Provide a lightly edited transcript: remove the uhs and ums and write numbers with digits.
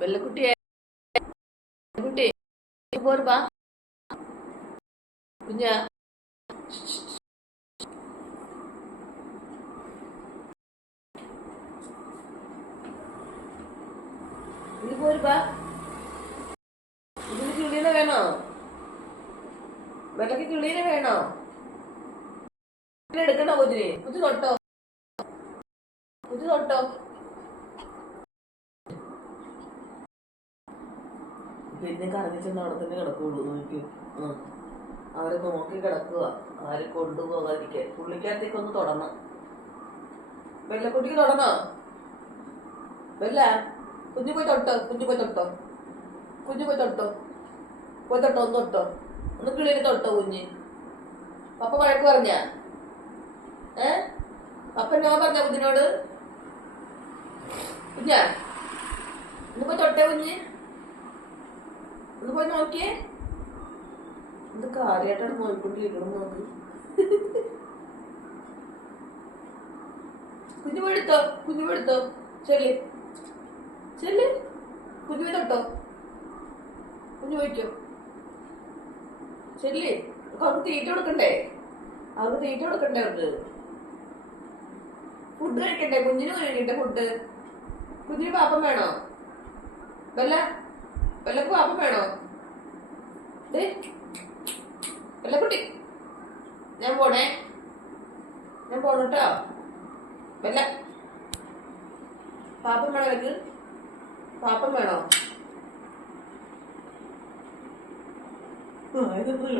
വെള്ളക്കുട്ടിയെ കുട്ടി പോരുപ്പാ കുഞ്ഞാ ഇത് പോരുപ്പാ ഇതിന് കിളീനെ വേണോ വെള്ളക്ക് കിളീനെ വേണോ എടുക്കണോ കുഞ്ഞിന് കുഞ്ഞു തൊട്ടോ കുഞ്ഞു തൊട്ടോ പിന്നെ കറങ്ങിച്ചെന്ന് അവിടെ തന്നെ കിടക്കുള്ളൂ നോക്കി അവരെ നോക്കി കിടക്കുക ആരെ കൊണ്ടുപോകാതിരിക്കാൻ പുള്ളിക്കകത്തേക്ക് ഒന്ന് തൊടണം വെള്ളക്കുട്ടിക്ക് തൊടണോ വെല്ല കുഞ്ഞു പോയി തൊട്ടോ കുഞ്ഞു പോയി തൊട്ടോ കുഞ്ഞു പോയി തൊട്ടോ പോയി തൊട്ടോ ഒന്ന് തൊട്ടോ ഒന്ന് കിളിയിൽ തൊട്ടോ കുഞ്ഞ് പപ്പ വഴക്ക് പറഞ്ഞ പപ്പ ഞാൻ പറഞ്ഞ കുഞ്ഞിനോട് കുഞ്ഞ ഒന്ന് പോയി തൊട്ടേ കുഞ്ഞ് ഒന്ന് പോയി നോക്കിയേ എന്ത് കാര്യമായിട്ടാണ് നോക്കിക്കൊണ്ടിരിക്കണം നോക്ക് കുഞ്ഞു പോയെടുത്തോ കുഞ്ഞു പോയെടുത്തോ ചെല്ലി ചെല്ലി കുഞ്ഞു പോയി തൊട്ടോ കുഞ്ഞു പോയിക്കോ ചെല്ലി അവർക്ക് തീറ്റ കൊടുക്കണ്ടേ അവർക്ക് ഫുഡ് കഴിക്കണ്ടേ കുഞ്ഞിന് കഴിക്കട്ടെ ഫുഡ് കുഞ്ഞിന് പാപ്പം വേണോ വെല്ലക്ക് പാപ്പം വേണോ വെല്ലക്കുട്ടി ഞാൻ പോണട്ടോ വെല്ല പാപ്പം വേണോ എനിക്ക് പാപ്പം വേണോ ഇതൊന്നും